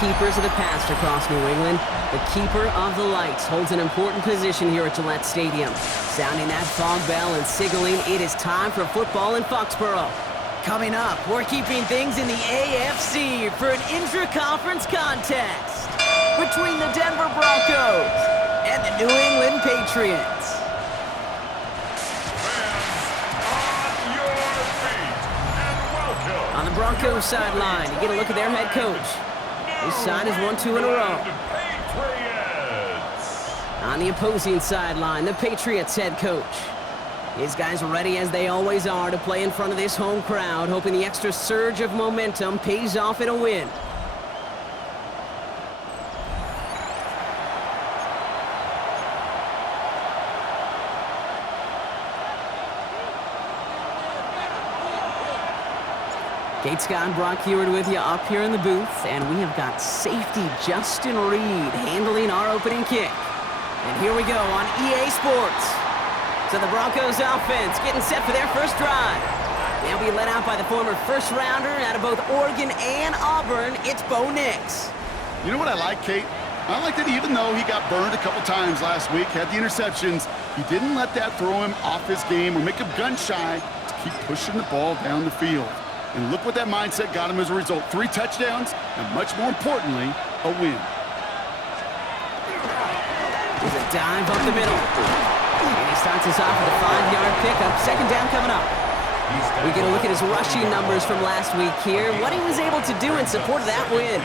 keepers of the past across New England, the keeper of the lights holds an important position here at Gillette Stadium. Sounding that fog bell and signaling it is time for football in Foxborough. Coming up, we're keeping things in the AFC for an intra-conference contest between the Denver Broncos and the New England Patriots. On the Broncos sideline, you get a look at their head coach. His side has won 2 in a row. On the opposing sideline, the Patriots head coach. His guys are ready, as they always are, to play in front of this home crowd, hoping the extra surge of momentum pays off in a win. Kate Scott and Brock Heward with you up here in the booth, and we have got safety Justin Reed handling our opening kick. And here we go on EA Sports. So the Broncos offense getting set for their first drive. They'll be led out by the former first-rounder out of both Oregon and Auburn. It's Bo Nix. You know what I like, Kate? I like that even though he got burned a couple times last week, had the interceptions, he didn't let that throw him off his game or make him gun-shy to keep pushing the ball down the field. And look what that mindset got him as a result. 3 touchdowns, and much more importantly, a win. There's a dive up the middle. And he starts us off with a 5-yard pickup. Second down coming up. We get a look at his rushing numbers from last week here. What he was able to do in support of that win.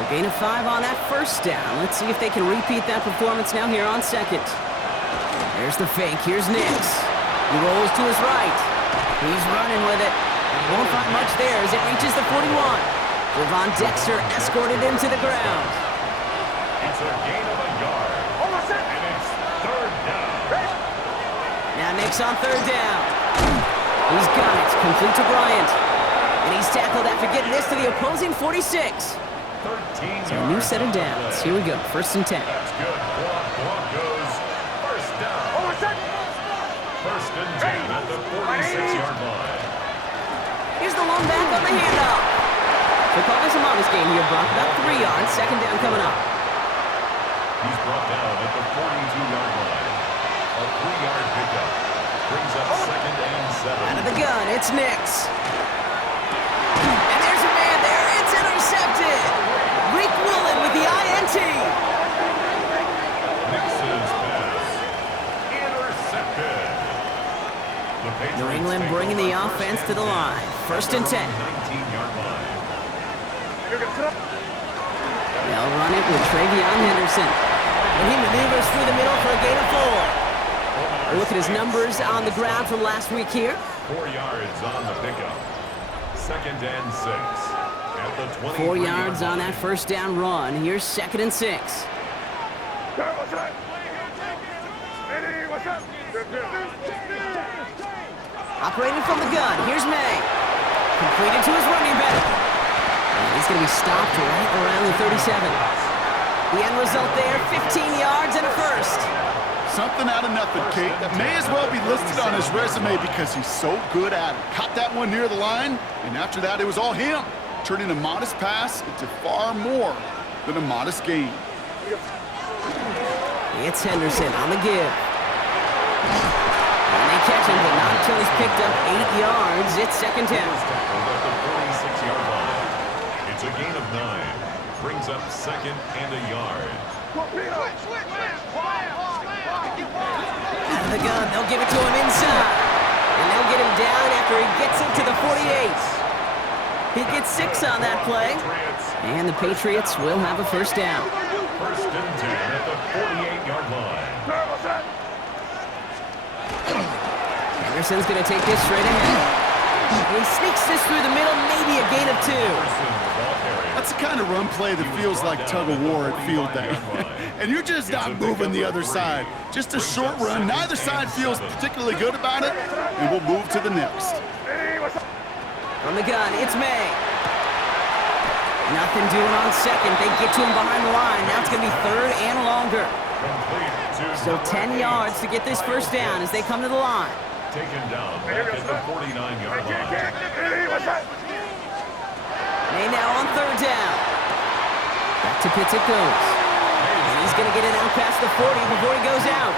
So gain of 5 on that first down. Let's see if they can repeat that performance now here on second. There's the fake. Here's Nix. He rolls to his right. He's running with it. He won't find much there as it reaches the 41. Javon Dexter escorted him to the ground. It's a gain of a yard. And it's third down. Now Nix on third down. He's got it. Complete to Bryant. And he's tackled after getting this to the opposing 46. 13 So a new set of downs. Here we go. First and 10. That's good. Broncos. First down. First and 10 at the 46-yard line. Here's the lone back on the handoff. So call this a modest game here, Brock. About 3 yards. Second down coming up. He's brought down at the 42-yard line. A 3-yard pickup brings up second and 7. Out of the gun, it's Nix. And there's a man there. It's intercepted. Reek Willen with the INT. Nix's pass intercepted. New England bringing the offense to the line. First and 10. 19-yard line. They'll run it with Travion Henderson. And he maneuvers through the middle for a gain of 4. Look at his numbers on the ground from last week here. 4 yards on the pickup. Second and 6. At the 4 yards on that first down run. Here's second and 6. Operating from the gun. Here's May. Completed to his running back. And he's going to be stopped right around the 37. The end result there, 15 yards and a first. Something out of nothing, Kate. That may as well be listed on his resume because he's so good at it. Caught that one near the line, and after that, it was all him, turning a modest pass into far more than a modest gain. It's Henderson on the give. And they catch him, but not until he's picked up 8 yards. It's second down. It's a gain of 9. Brings up second and a yard. Out of the gun, they'll give it to him inside. And they'll get him down after he gets it to the 48. He gets 6 on that play. And the Patriots will have a first down. First and 10 at the 48-yard line. Henderson's going to take this straight ahead. He sneaks this through the middle, maybe a gain of 2. That's the kind of run play that feels like tug-of-war at field day. And you're just not moving the other side. Just a short run. Neither side feels particularly good about it, and we'll move to the next. From the gun, it's May. Nothing doing on second. They get to him behind the line. Now it's going to be third and longer. So 10 yards to get this first down as they come to the line. Taken down back at the 49-yard line. May now on third down. Back to Pitts it goes. And he's going to get it out past the 40 before he goes out.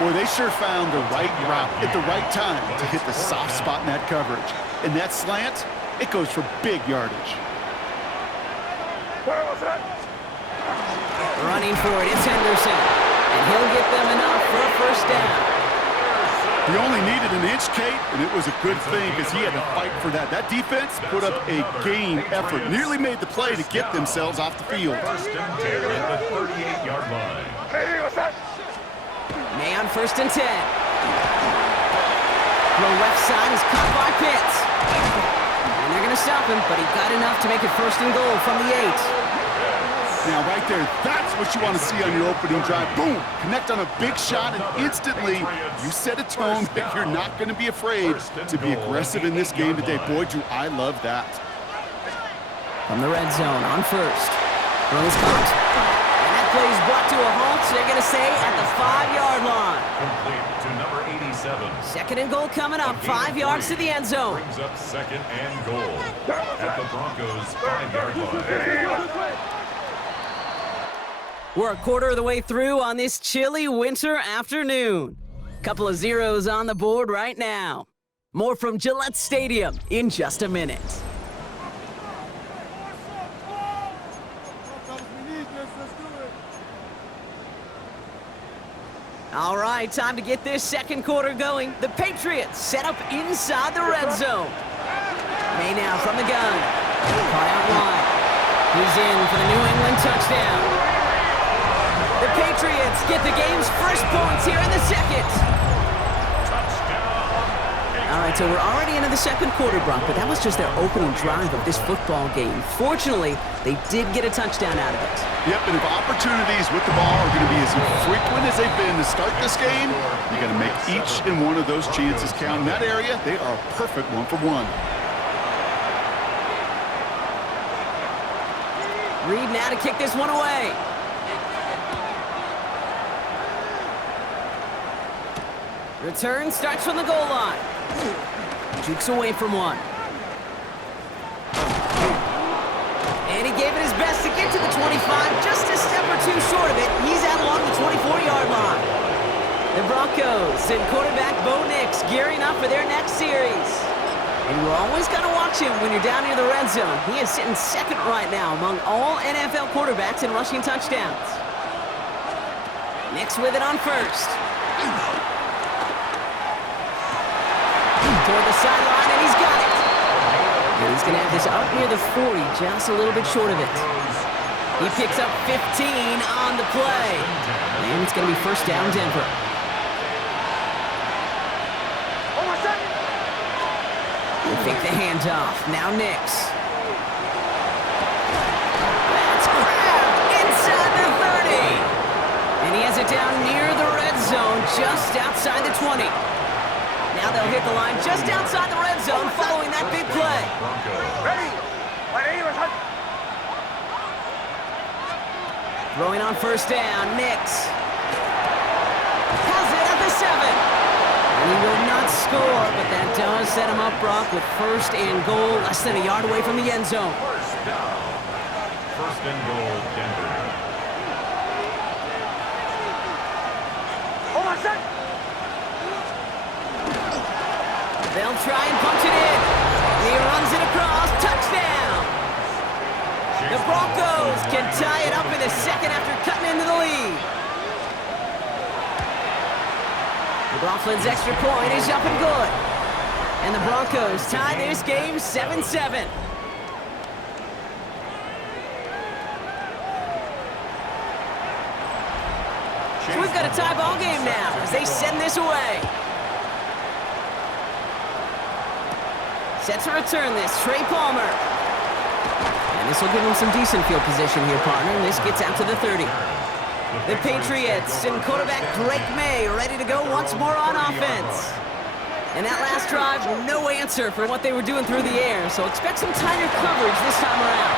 Boy, they sure found the right route at the right time to hit the soft spot in that coverage. And that slant, it goes for big yardage. Running for it, it's Henderson. And he'll get them enough for a first down. He only needed an inch, Kate, and it was a good thing because he had to fight for that. That defense put up a game effort, nearly made the play to get themselves off the field. First and 10 at the 38-yard line. May on first and 10. Throw left side is caught by Pitts. And they're going to stop him, but he got enough to make it first and goal from the 8. Now, right there, that's what you want to see on your opening drive. Boom! Connect on a big shot, and instantly you set a tone that you're not going to be afraid to be aggressive in this game today. Boy, do I love that. From the red zone on first. Throw is caught. And that play is brought to a halt, so they're going to say at the 5-yard line. Complete to number 87. Second and goal coming up, 5 yards to the end zone. Brings up second and goal at the Broncos' 5-yard line. We're a quarter of the way through on this chilly winter afternoon. Couple of zeros on the board right now. More from Gillette Stadium in just a minute. All right, time to get this second quarter going. The Patriots set up inside the red zone. May now from the gun. Caught out wide. He's in for the New England touchdown. The Patriots get the game's first points here in the second. All right, so we're already into the second quarter, Brock, but that was just their opening drive of this football game. Fortunately, they did get a touchdown out of it. Yep, and if opportunities with the ball are going to be as frequent as they've been to start this game, you got to make each and one of those chances count. In that area, they are a perfect 1-for-1. Reed now to kick this one away. Return starts from the goal line. Jukes away from one. And he gave it his best to get to the 25, just a step or two short of it. He's out along the 24-yard line. The Broncos and quarterback Bo Nix gearing up for their next series. And you always got to watch him when you're down near the red zone. He is sitting second right now among all NFL quarterbacks in rushing touchdowns. Nix with it on first. Toward the sideline, and he's got it. And he's going to have this up near the 40, just a little bit short of it. He picks up 15 on the play. And it's going to be first down, Denver. They fake the handoff. Now Nix. That's grabbed inside the 30. And he has it down near the red zone, just outside the 20. Now they'll hit the line just outside the red zone following that big play. Throwing on first down, Nix. Has it at the 7. And he will not score, but that does set him up, Brock, with first and goal, less than a yard away from the end zone. First down. First and goal, Denver. They'll try and punch it in. He runs it across. Touchdown! The Broncos can tie it up in the second after cutting into the lead. McLaughlin's extra point is up and good. And the Broncos tie this game 7-7. So we've got a tie ball game now as they send this away. Set to return this, Trey Palmer. And this will give him some decent field position here, partner. And this gets out to the 30. The Patriots and quarterback Drake May ready to go once more on offense. And that last drive, no answer for what they were doing through the air. So expect some tighter coverage this time around.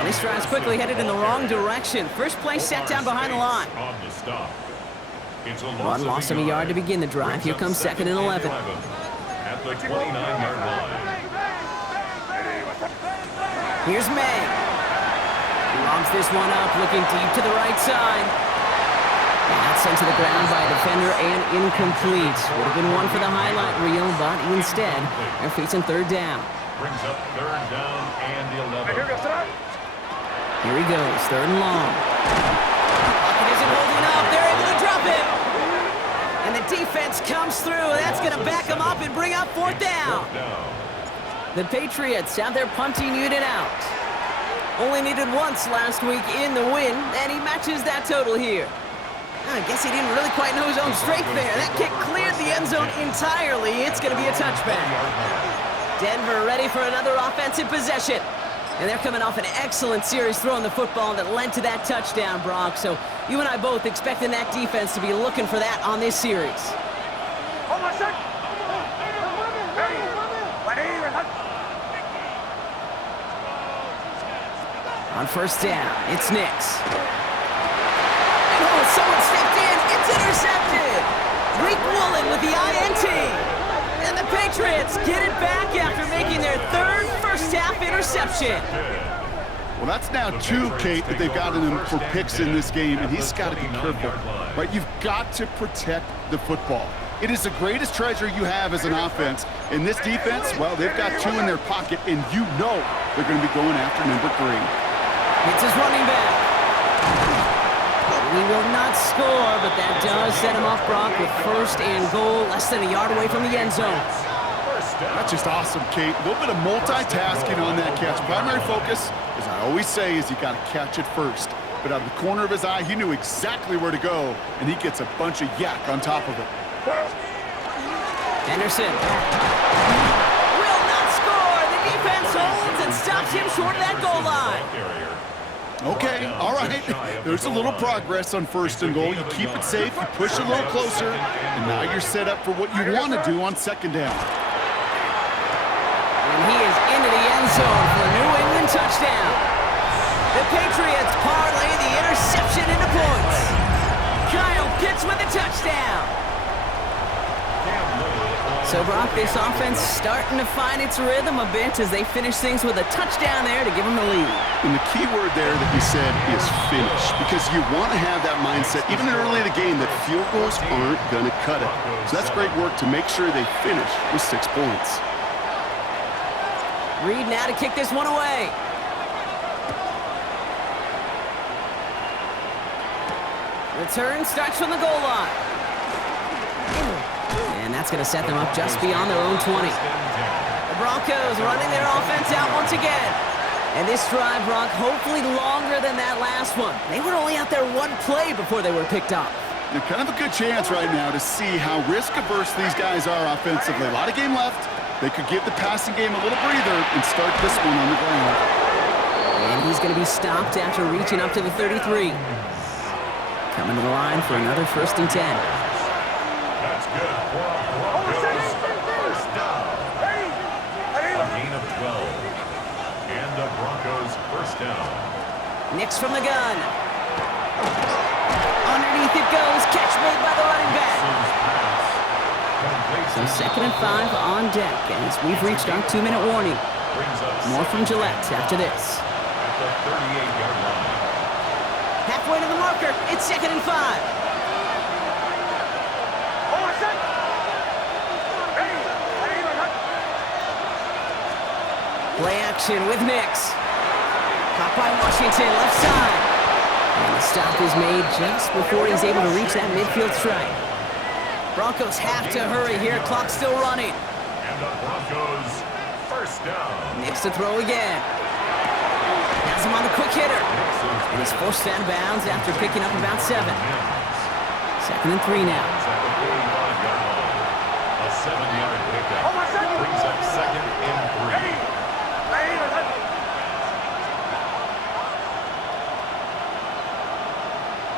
And this drive's quickly headed in the wrong direction. First play set down behind the line. One loss of a yard to begin the drive. Here comes second and 11. at the 29-yard line. Here's May. He lobs this one up, looking deep to the right side. And that's sent to the ground by a defender and incomplete. Would have been one for the highlight reel, but instead, they're facing third down. Brings up third down and 11. Here he goes, third and long. Pocket isn't holding up. They're able to drop it. And the defense comes through. That's going to back them up and bring up fourth down. The Patriots have their punting unit out. Only needed once last week in the win, and he matches that total here. I guess he didn't really quite know his own strength there. That kick cleared the end zone entirely. It's going to be a touchback. Denver ready for another offensive possession. And they're coming off an excellent series throwing the football that led to that touchdown, Brock. So you and I both expecting that defense to be looking for that on this series. On first down, it's Nix. And oh, someone stepped in. It's intercepted. Reek Woolen with the INT. And the Patriots get it back after making their third first-half interception. Well, that's now 2, Kate, that they've gotten him for picks in this game, and he's got to be careful. Right? You've got to protect the football. It is the greatest treasure you have as an offense. In this defense, well, they've got 2 in their pocket, and you know they're going to be going after number 3. It's his running back. He will not score, but that does set him off, Brock, with first and goal, less than a yard away from the end zone. That's just awesome, Kate. A little bit of multitasking on that catch. Primary focus, as I always say, is you got to catch it first. But out of the corner of his eye, he knew exactly where to go, and he gets a bunch of yak on top of it. Henderson will not score. The defense holds and stops him short of that goal line. Okay, all right. There's a little progress on first and goal. You keep it safe, you push a little closer, and now you're set up for what you want to do on second down. And he is into the end zone for a New England touchdown. The Patriots parlay the interception into points. Kyle Pitts with a touchdown. So, Brock, this offense starting to find its rhythm a bit as they finish things with a touchdown there to give them the lead. And the key word there that you said is finish, because you want to have that mindset, even early in the game, that field goals aren't going to cut it. So that's great work to make sure they finish with 6 points. Reed now to kick this one away. Return starts from the goal line. And that's going to set them up just beyond their own 20. The Broncos running their offense out once again. And this drive, Brock, hopefully longer than that last one. They were only out there 1 play before they were picked up. They're kind of a good chance right now to see how risk-averse these guys are offensively. A lot of game left. They could give the passing game a little breather and start this one on the ground. And he's going to be stopped after reaching up to the 33. Coming to the line for another first and 10. That's good for a Broncos first down. A gain of 12. And the Broncos first down. Nix from the gun. Underneath it goes. Catch made by the running back. So 2nd and 5 on deck as we've reached our 2-minute warning. More from Gillette after this. At the 38-yard line. Halfway to the marker. It's 2nd and 5. Play action with Nix. Caught by Washington, left side. And the stop is made just before he's able to reach that midfield strike. Broncos have to hurry here. Clock's still running. And the Broncos first down. Nix to throw again. Has him on a quick hitter. And he's forced out of bounds after picking up about 7. 2nd and 3 now. At the 45-yard line. A 7-yard pickup. Brings up 2nd and 3.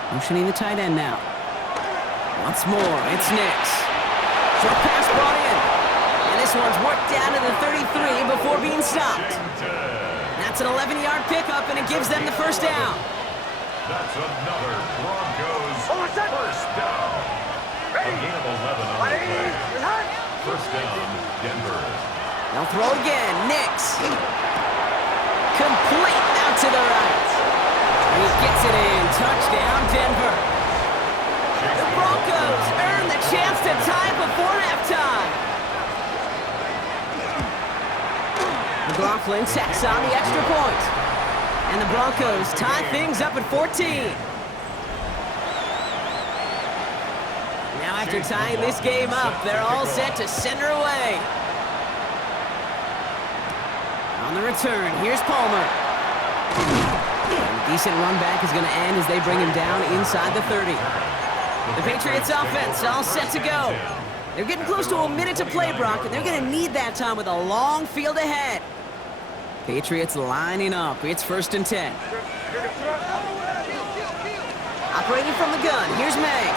Motioning the tight end now. Once more, it's Nix. Short pass brought in. And this one's worked down to the 33 before being stopped. That's an 11-yard pickup, and it gives them the first down. That's another Broncos first down. A gain of 11 on the play. First down, Denver. They'll throw again. Nix. Complete out to the right. And he gets it in. Touchdown, Denver. The Broncos earn the chance to tie before halftime. McLaughlin tacks on the extra point. And the Broncos tie things up at 14. Now after tying this game up, they're all set to send her away. On the return, here's Palmer. And a decent run back is going to end as they bring him down inside the 30. The Patriots offense all set to go. They're getting close to a minute to play, Brock, and they're going to need that time with a long field ahead. Patriots lining up. It's 1st and 10. Operating from the gun, here's May.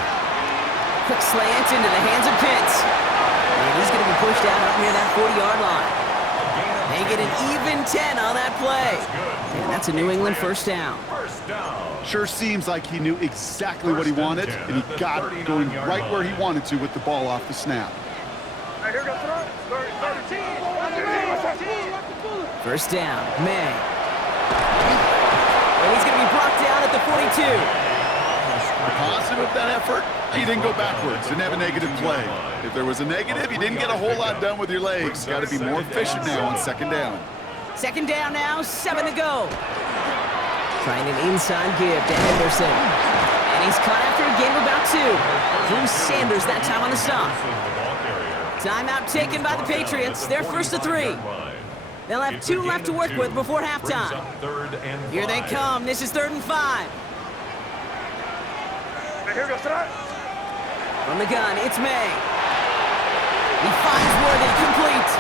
Quick slant into the hands of Pitts. And he's going to be pushed out up near that 40-yard line. They get an even 10 on that play. And that's a New England first down. Sure seems like he knew exactly what he wanted, and he got it going right where he wanted to with the ball off the snap. First down, May. And he's going to be brought down at the 42. Positive of that effort, he didn't go backwards, didn't have a negative play. If there was a negative, you didn't get a whole lot done with your legs. Got to be more efficient now on 2nd down. 2nd down now, 7 to go. Trying an inside give to Henderson. And he's caught after a gain of about 2. Bruce Sanders that time on the stop. Timeout taken by the Patriots. They're 1st to 3. They'll have 2 left to work with before halftime. Here they come. This is 3rd and 5. From the gun, it's May. He finds Worthy, complete.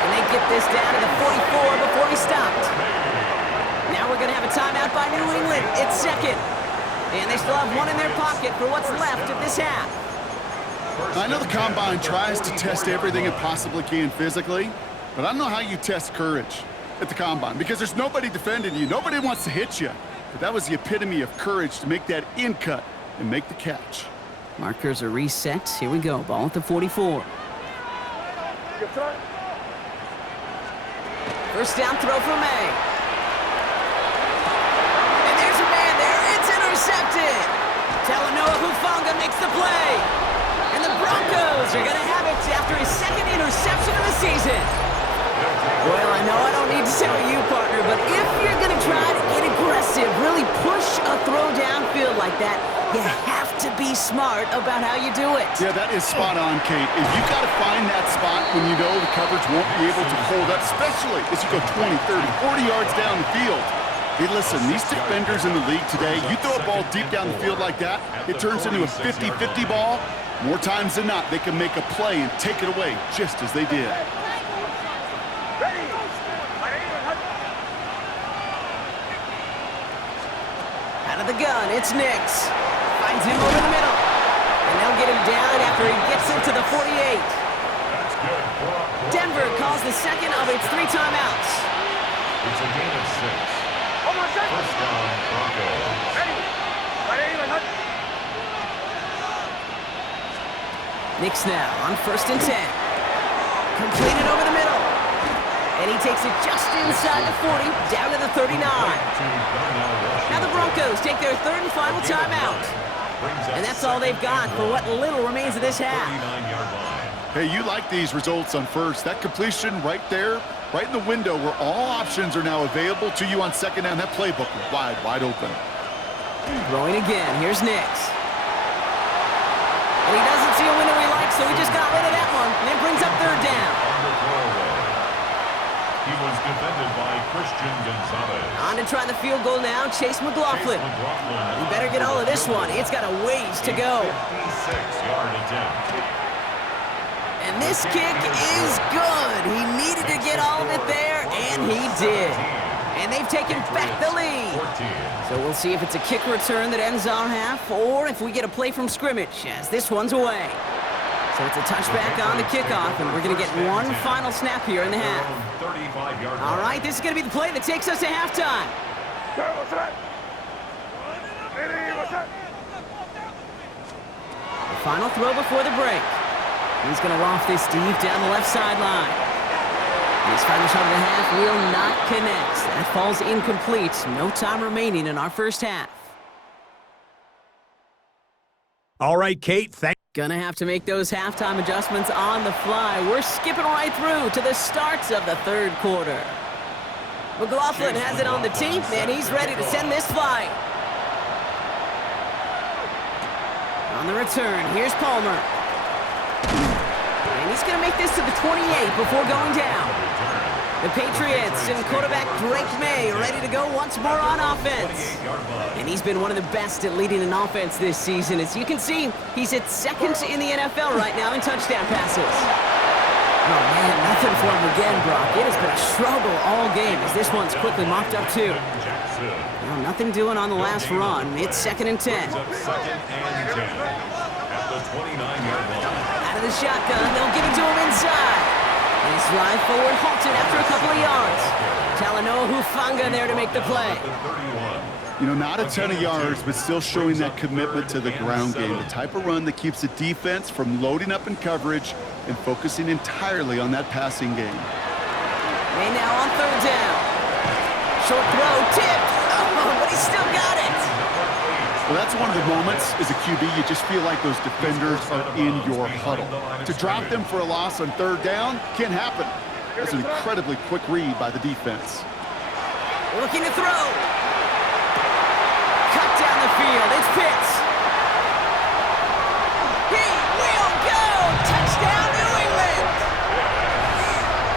And they get this down to the 44 before he stopped. Now we're going to have a timeout by New England. It's 2nd. And they still have 1 in their pocket for what's left of this half. I know the Combine tries to test everything it possibly can physically, but I don't know how you test courage at the Combine because there's nobody defending you. Nobody wants to hit you. But that was the epitome of courage to make that in cut and make the catch. Markers are reset. Here we go. Ball at the 44. First down throw for May. And there's a man there. It's intercepted. Talanoa Hufanga makes the play. And the Broncos are going to have it after his 2nd interception of the season. Well, I know I don't need to tell you, partner, but if you're going to try to get aggressive, really push a throw downfield like that, you have to be smart about how you do it. Yeah, that is spot on, Kate. And you've got to find that spot when you know the coverage won't be able to hold up, especially as you go 20, 30, 40 yards down the field. Hey, listen, these defenders in the league today, you throw a ball deep down the field like that, it turns into a 50-50 ball. More times than not, they can make a play and take it away just as they did. Out of the gun, it's Nix. Finds him over the middle. And they'll get him down after he gets into the 48. Denver calls the 2nd of its 3 timeouts. It's a gain of 6. First down, Broncos. Nix now on 1st and 10. Completed over the middle. And he takes it just inside the 40, down to the 39. Now the Broncos take their 3rd and final timeout. And that's all they've got for what little remains of this half. Hey, you like these results on 1st. That completion right there, right in the window where all options are now available to you on 2nd down. That playbook wide open. Throwing again. Here's Nix. And he doesn't see a window he likes, so he just got rid of that one. And it brings up 3rd down. He was defended by Christian Gonzalez. On to try the field goal now, Chase McLaughlin. You better get all of this one. It's got a ways to go. 56-yard attempt. And this kick is good. He needed to get all of it there, and he did. And they've taken back the lead. So we'll see if it's a kick return that ends our half, or if we get a play from scrimmage as this one's away. So it's a touchback on the kickoff, and we're going to get one final snap here in the half. All right, this is going to be the play that takes us to halftime. The final throw before the break. He's going to loft this deep down the left sideline. His final shot of the half will not connect. That falls incomplete. No time remaining in our first half. All right, Kate, Gonna have to make those halftime adjustments on the fly. We're skipping right through to the start of the third quarter. McLaughlin has it on the tee, and he's ready to send this flying. On the return, here's Palmer. And he's going to make this to the 28 before going down. The Patriots and quarterback Drake May ready to go once more on offense. And he's been one of the best at leading an offense this season. As you can see, he's at second in the NFL right now in touchdown passes. Oh, man, nothing for him again, Brock. It has been a struggle all game as this one's quickly mopped up, too. Well, nothing doing on the last run. It's 2nd and 10. Second and 10 at the 29-yard line. Out of the shotgun, they'll give it to him inside. And his drive forward halted after a couple of yards. Talanoa Hufanga there to make the play. You know, not a ton of yards, but still showing that commitment to the ground game. The type of run that keeps the defense from loading up in coverage and focusing entirely on that passing game. May now on 3rd down. Short throw, tipped. Oh, but he still got it. Well, that's one of the moments as a QB, you just feel like those defenders are in your huddle. To drop them for a loss on 3rd down can't happen. That's an incredibly quick read by the defense. Looking to throw. Cut down the field. It's Pitts. He will go. Touchdown, New England.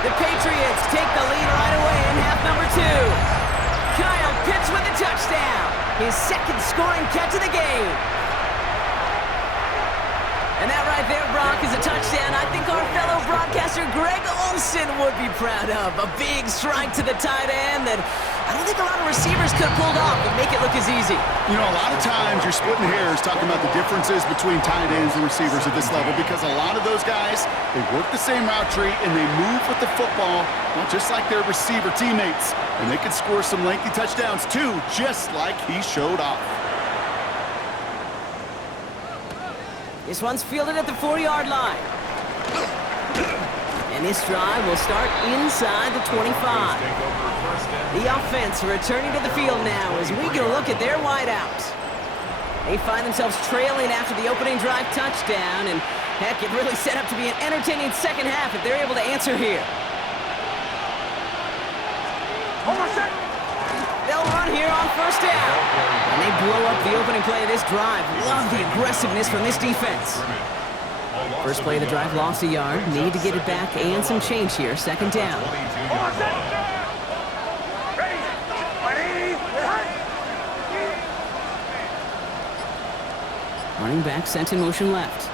The Patriots take the lead right away in half number 2. Kyle Pitts with a touchdown. His second scoring catch of the game. And that right there, Brock, is a touchdown I think our fellow broadcaster Greg Olsen would be proud of. A big strike to the tight end that I don't think a lot of receivers could have pulled off and make it look as easy. You know, a lot of times you're splitting hairs talking about the differences between tight ends and receivers at this level because a lot of those guys, they work the same route tree and they move with the football, well, just like their receiver teammates. And they can score some lengthy touchdowns too, just like he showed off. This one's fielded at the 4-yard line. And this drive will start inside the 25. The offense returning to the field now as we get a look at their wideouts. They find themselves trailing after the opening drive touchdown, and heck, it really set up to be an entertaining second half if they're able to answer here. They'll run here on 1st down. And they blow up the opening play of this drive. Love the aggressiveness from this defense. First play of the drive, lost a yard. Need to get it back and some change here. 2nd down. Running back sent in motion left.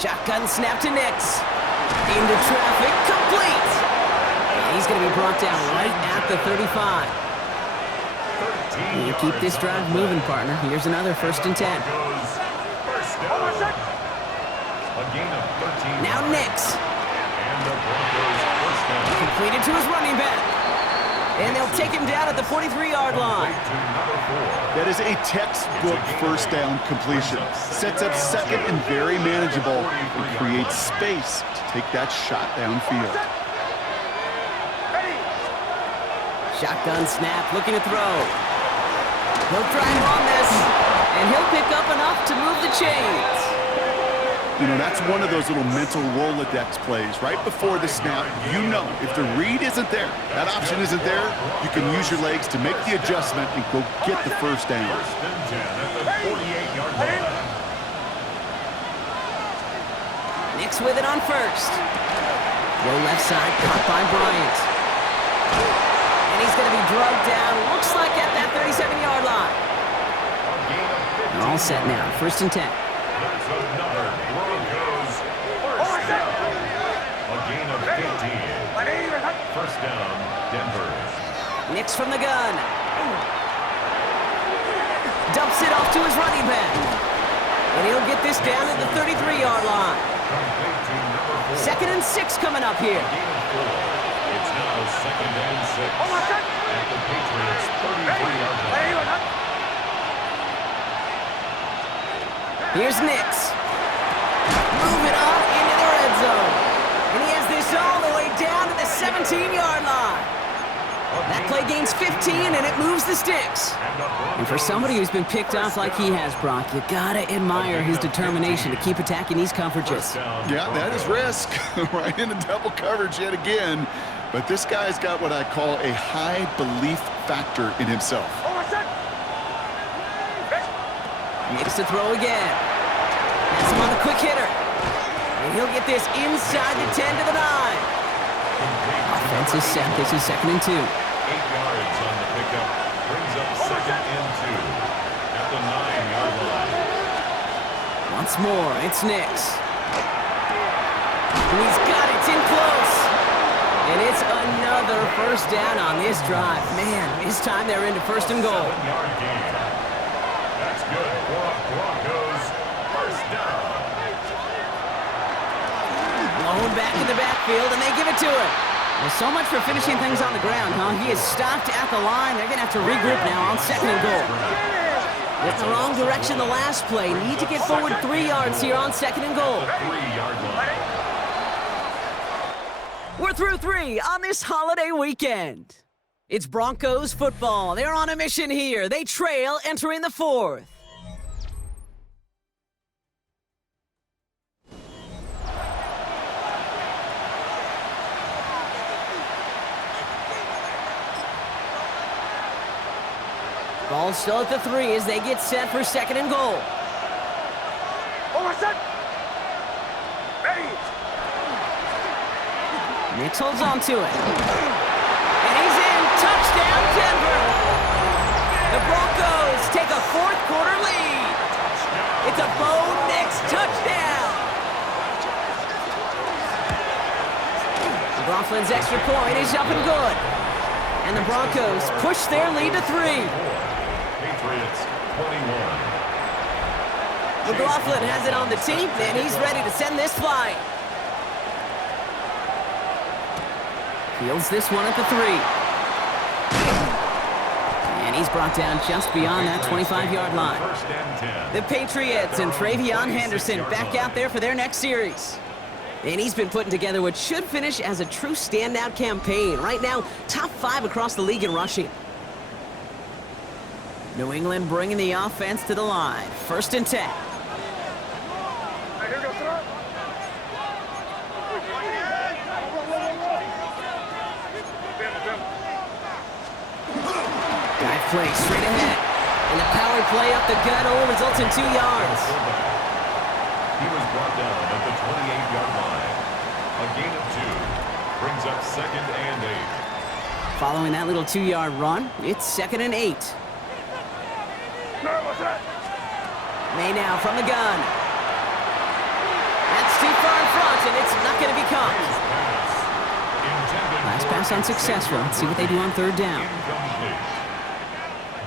Shotgun snap to Nix. Into traffic, complete. And he's going to be brought down right at the 35. You keep this drive moving, partner. Here's another 1st and 10. Now Nix. Completed to his running back. And they'll take him down at the 43-yard line. That is a textbook 1st down completion. Sets up 2nd and very manageable and creates space to take that shot downfield. Shotgun snap, looking to throw. He'll try and run this, and he'll pick up enough to move the chains. You know, that's one of those little mental Rolodex plays. Right before the snap, you know if the read isn't there, that option isn't there, you can use your legs to make the adjustment and go get the 1st down. Nix with it on 1st. Low left side, caught by Bryant. And he's going to be drugged down, looks like at that 37-yard line. All set now, 1st and 10. That's another Broncos 1st down. A gain of 15. 1st down, Denver. Nix from the gun. Dumps it off to his running back. And he'll get this down at the 33-yard line. 2nd and 6 coming up here. It's now 2nd and 6 at the Patriots 33-yard line. Here's Nix. Move it on into the red zone. And he has this all the way down to the 17-yard line. That play gains 15, and it moves the sticks. And for somebody who's been picked off like he has, Brock, you gotta admire his determination to keep attacking these coverages. Yeah, that is risk. Right into double coverage yet again. But this guy's got what I call a high belief factor in himself. Nix to throw again. That's him on the quick hitter. And he'll get this inside the 10 to the 9. Offense is set. This is 2nd and 2. 8 yards on the pickup. Brings up 2nd and 2 at the 9-yard line. Once more, it's Nix. And he's got it. It's in close. And it's another first down on this drive. Man, this time they're into 1st and goal. 7-yard gain. That's good for Broncos. First down. Blown back in the backfield, and they give it to him. Well, so much for finishing things on the ground, huh? He is stopped at the line. They're going to have to regroup now on 2nd and goal. Went the wrong direction the last play. Need to get forward 3 yards here on 2nd and goal. 3-yard line. We're through 3 on this holiday weekend. It's Broncos football. They're on a mission here. They trail entering the 4th. Ball still at the 3 as they get set for 2nd and goal. Nix holds on to it. And he's in. Touchdown, Denver. The Broncos take a 4th quarter lead. It's a Bo Nix touchdown. McLaughlin's extra point is up and good. And the Broncos push their lead to 3. Patriots 21. McLaughlin has it on the tee, and he's ready to send this flying. Fields this one at the 3. And he's brought down just beyond that 25-yard line. First and 10. The Patriots and Travion Henderson back out there for their next series. And he's been putting together what should finish as a true standout campaign. Right now, top 5 across the league in rushing. New England bringing the offense to the line. 1st and 10. Dive play straight ahead. And the power play up the gut only results in 2 yards. He was brought down at the 28-yard line. A gain of 2. Brings up 2nd and 8. Following that little 2-yard run, it's 2nd and 8. May now from the gun. That's too far in front, and it's not going to be caught. Last pass unsuccessful. Let's see what they do on 3rd down.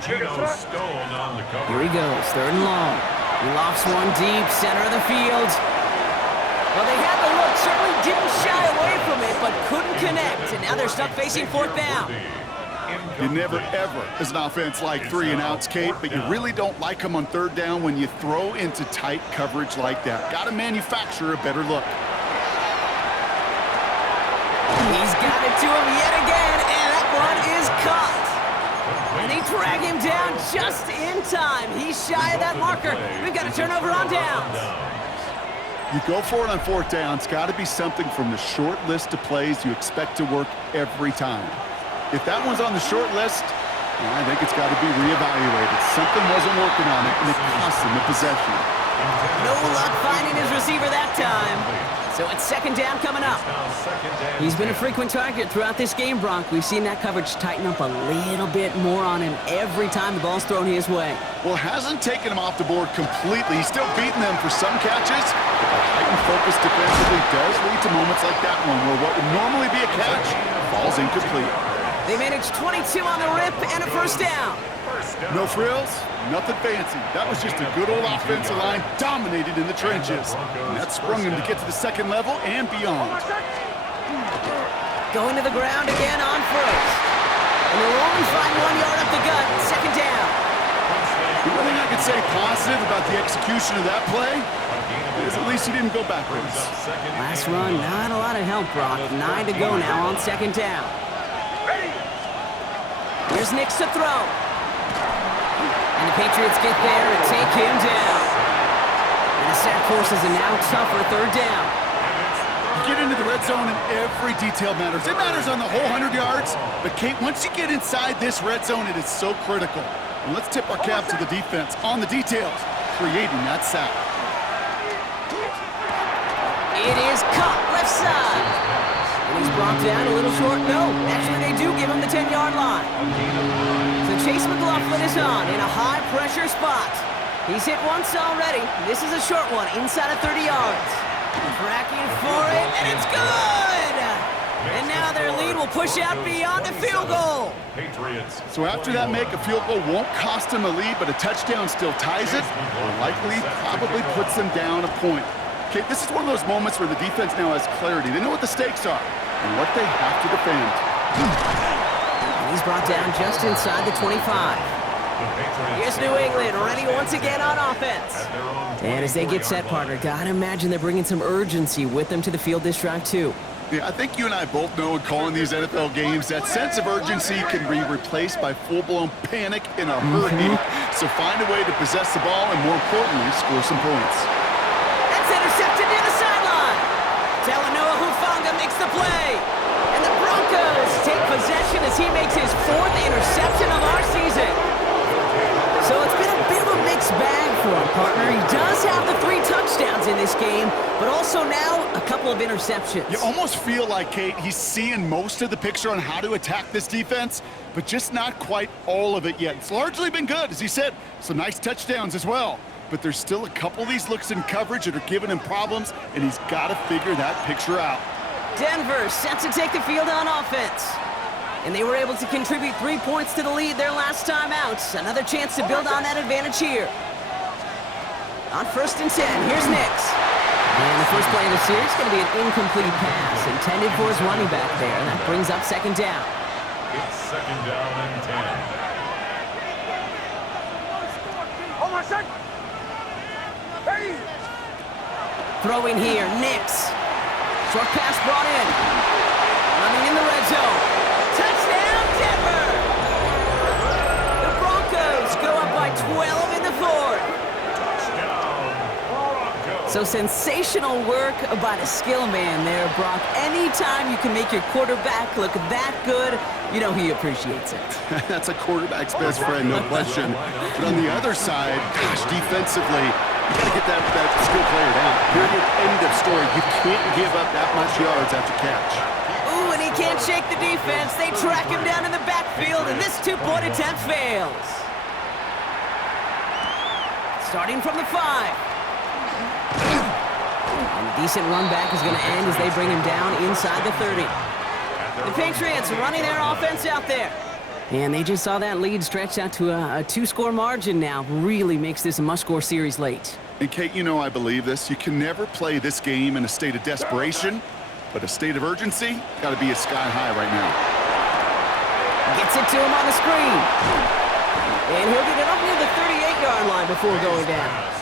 Geno Stone on the cover. Here he goes, 3rd and long. He lofts one deep, center of the field. Well, they had the look, certainly didn't shy away from it, but couldn't connect, and now they're stuck facing 4th down. You never, ever, as an offense, like 3 and outs, Kate, but you really don't like them on 3rd down when you throw into tight coverage like that. Got to manufacture a better look. He's got it to him yet again, and that one is caught. And they drag him down just in time. He's shy of that marker. We've got a turnover on downs. You go for it on 4th down. It's got to be something from the short list of plays you expect to work every time. If that one's on the short list, well, I think it's got to be reevaluated. Something wasn't working on it, and it cost him the possession. No luck finding his receiver that time. So it's 2nd down coming up. He's been a frequent target throughout this game, Bronk. We've seen that coverage tighten up a little bit more on him every time the ball's thrown his way. Well, hasn't taken him off the board completely. He's still beating them for some catches. But the heightened focus defensively does lead to moments like that one, where what would normally be a catch falls incomplete. They managed 22 on the rip and a 1st down. No frills, nothing fancy. That was just a good old offensive line dominated in the trenches. And that sprung him to get to the 2nd level and beyond. Going to the ground again on 1st. And they'll only find 1 yard up the gut. 2nd down. The only thing I could say positive about the execution of that play is at least he didn't go backwards. Last run, not a lot of help, Brock. 9 to go now on second down. Here's Nix to throw. And the Patriots get there and take him down. And the sack forces a now tougher third down. You get into the red zone and every detail matters. It matters on the whole 100 yards. But, Kate, once you get inside this red zone, it is so critical. And let's tip our cap to the defense on the details, creating that sack. It is caught left side. And he's brought down a little short. No, actually they do give him the 10-yard line. So Chase McLaughlin is on in a high-pressure spot. He's hit once already. This is a short one, inside of 30 yards. Tracking for it, and it's good! And now their lead will push out beyond the field goal. So after that make, a field goal won't cost them a lead, but a touchdown still ties it, or likely probably puts them down a point. Okay, this is one of those moments where the defense now has clarity. They know what the stakes are and what they have to defend. He's brought down just inside the 25. Here's New England, ready once again on offense. And as they get set, partner, gotta imagine they're bringing some urgency with them to the field this drive, too. Yeah, I think you and I both know in calling these NFL games that sense of urgency can be replaced by full-blown panic in a hurry. So find a way to possess the ball and, more importantly, score some points. That's intercepted near the sideline. Talanoa Hufanga makes the play. And the Broncos take possession as he makes his 4th interception of our season. So it's been a bit of a mixed bag for him, partner. He does have the 3 touchdowns in this game, but also now a couple of interceptions. You almost feel like, Kate, he's seeing most of the picture on how to attack this defense, but just not quite all of it yet. It's largely been good, as he said. Some nice touchdowns as well. But there's still a couple of these looks in coverage that are giving him problems, and he's got to figure that picture out. Denver set to take the field on offense. And they were able to contribute 3 points to the lead their last time out. Another chance to build on that advantage here. On 1st and 10, here's Nix. And the first play of the series is going to be an incomplete pass intended for his running back there. And that brings up second down. It's second down and 10. Throwing here, Nix. Short pass brought in. Running in the red zone. Touchdown, Denver! The Broncos go up by 12 in the 4th. So sensational work by the skill man there, Brock. Anytime you can make your quarterback look that good, you know he appreciates it. That's a quarterback's best friend, no question. But on the other side, gosh, defensively, you got to get that skill player down. Period. End of story. You can't give up that much yards after catch. Ooh, and he can't shake the defense. They track him down in the backfield, and this 2-point attempt fails. Starting from the 5. And a decent run back is going to end as they bring him down inside the 30. The Patriots running their offense out there. And they just saw that lead stretch out to a 2-score margin now. Really makes this a must-score series late. And, Kate, you know I believe this. You can never play this game in a state of desperation, but a state of urgency got to be at sky high right now. Gets it to him on the screen. And he'll get it up near the 38-yard line before going down.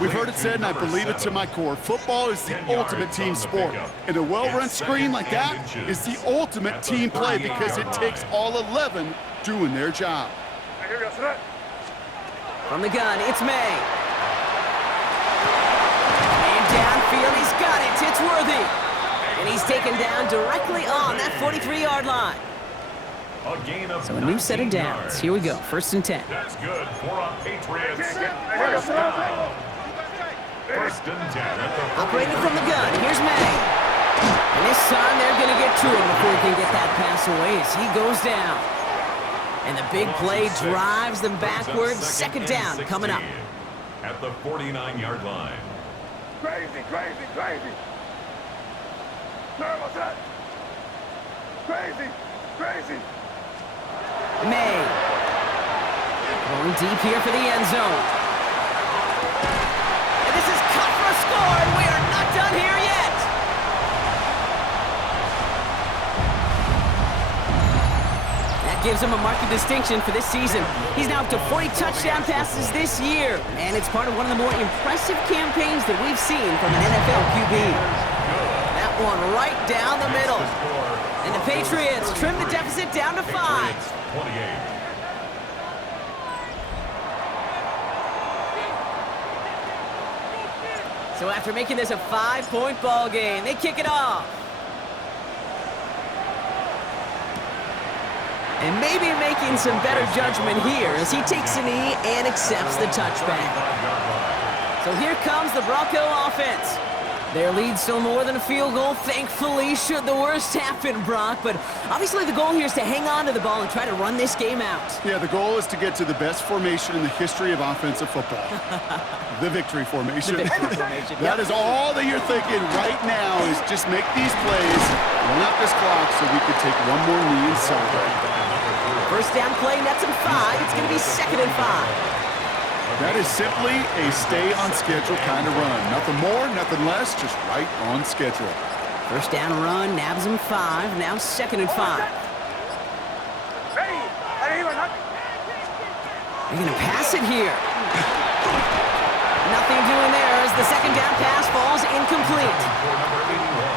We've heard it said, and I believe it to my core, football is the ultimate team sport. And a well-run screen like that is the ultimate team play because it takes all 11 doing their job. From the gun, it's May. And downfield, he's got it. It's Worthy. And he's taken down directly on that 43-yard line. So a new set of downs. Here we go, 1st and 10. That's good for a Patriots. First and 10 at the Operating from the gun, here's May. And this time they're going to get to him before he can get that pass away as he goes down. And the big play drives them backwards. Second down coming up. At the 49-yard line. Crazy. What's that? Crazy. May. Going deep here for the end zone. And this is cut for a score, and we are not done here yet. That gives him a mark of distinction for this season. He's now up to 40 touchdown passes this year, and it's part of one of the more impressive campaigns that we've seen from an NFL QB. That one right down the middle. And the Patriots trim the deficit down to 5. 28. So after making this a 5-point ball game, they kick it off. And maybe making some better judgment here as he takes a knee and accepts the touchback. So here comes the Bronco offense. Their lead still more than a field goal, thankfully, should the worst happen, Brock. But obviously the goal here is to hang on to the ball and try to run this game out. Yeah, the goal is to get to the best formation in the history of offensive football. The victory formation. The victory formation. That is all that you're thinking right now is just make these plays, run out this clock so we can take one more knee and celebrate. First down play, nets him 5. It's going to be 2nd and 5. That is simply a stay-on-schedule kind of run. Nothing more, nothing less, just right on schedule. First down run, nabs him 5. Now 2nd and 5. They're going to pass it here. Nothing doing there as the second down pass falls incomplete.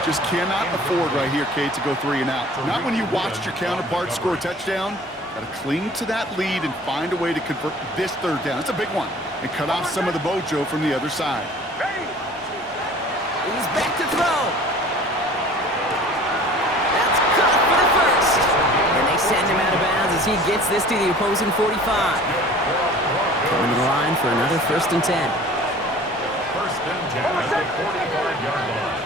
Just cannot afford right here, Kate, to go 3 and out. Not when you watched your counterpart score a touchdown. Got to cling to that lead and find a way to convert this 3rd down. It's a big one. And cut off some of the mojo from the other side. He's back to throw. That's caught for the first. And they send him out of bounds as he gets this to the opposing 45. Coming to the line for another 1st and 10. 1st and 10 at the 45-yard line.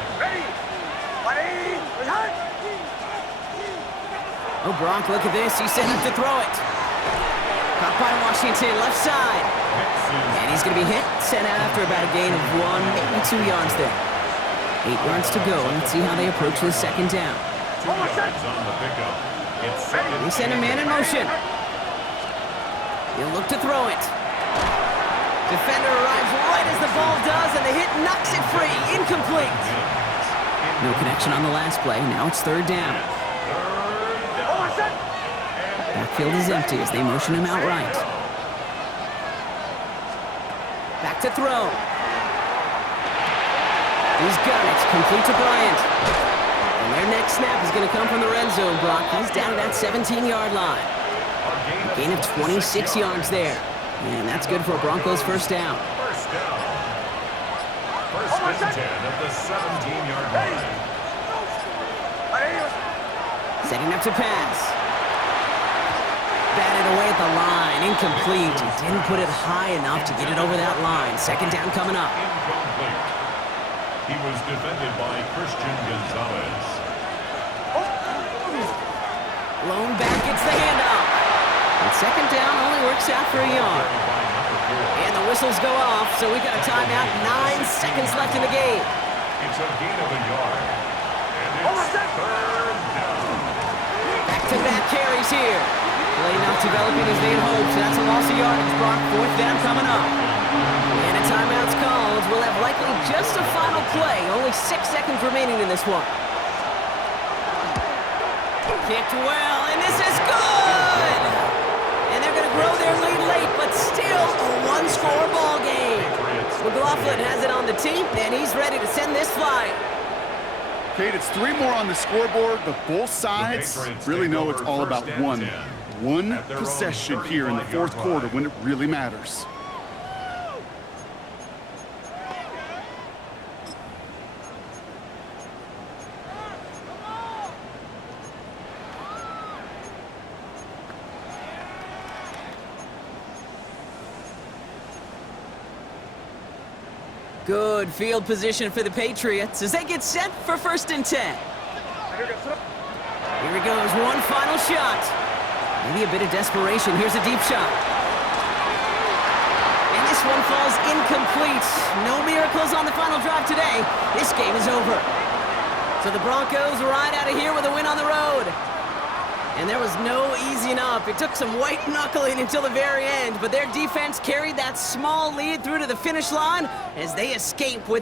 Oh, Bronk, look at this. He's set up to throw it. Caught by Washington, left side. And he's going to be hit, sent out after about a gain of 1, maybe 2 yards there. 8 yards to go. Let's see how they approach this 2nd down. 2 yards on the pickup. It's 2nd. They send a man in motion. He'll look to throw it. Defender arrives right as the ball does, and the hit knocks it free. Incomplete. No connection on the last play. Now it's 3rd down. Backfield is empty as they motion him out right. Back to throw. He's got it. Complete to Bryant. And their next snap is going to come from the red zone, Brock. He's down at that 17-yard line. A gain of 26 yards there. And that's good for a Broncos 1st down. 1st down. 1st and 10 at the 17-yard line. Setting up to pass. Batted away at the line. Incomplete. He didn't put it high enough to get it over that line. 2nd down coming up. Incomplete. He was defended by Christian Gonzalez. Lone back gets the handoff. And 2nd down only works out for a yard. And the whistles go off, so we got a timeout. 9 seconds left in the game. It's a gain of a yard. And it's 3rd down. Back-to-back carries here. Play not developing as they'd hoped, so that's a loss of yardage. Brock, 4th down coming up. And a timeout's called. We'll have likely just a final play. Only 6 seconds remaining in this one. Kicked well, and this is good! And they're going to grow their lead late, but still a 1-score ball game. McLaughlin has it on the tee, and he's ready to send this flying. Kate, it's 3 more on the scoreboard, but both sides really know it's all about one possession here in the 4th quarter when it really matters. Good field position for the Patriots as they get set for 1st and 10. Here he goes, one final shot. Maybe a bit of desperation. Here's a deep shot. And this one falls incomplete. No miracles on the final drive today. This game is over. So the Broncos ride out of here with a win on the road. And there was no easing up. It took some white knuckling until the very end, but their defense carried that small lead through to the finish line as they escape with the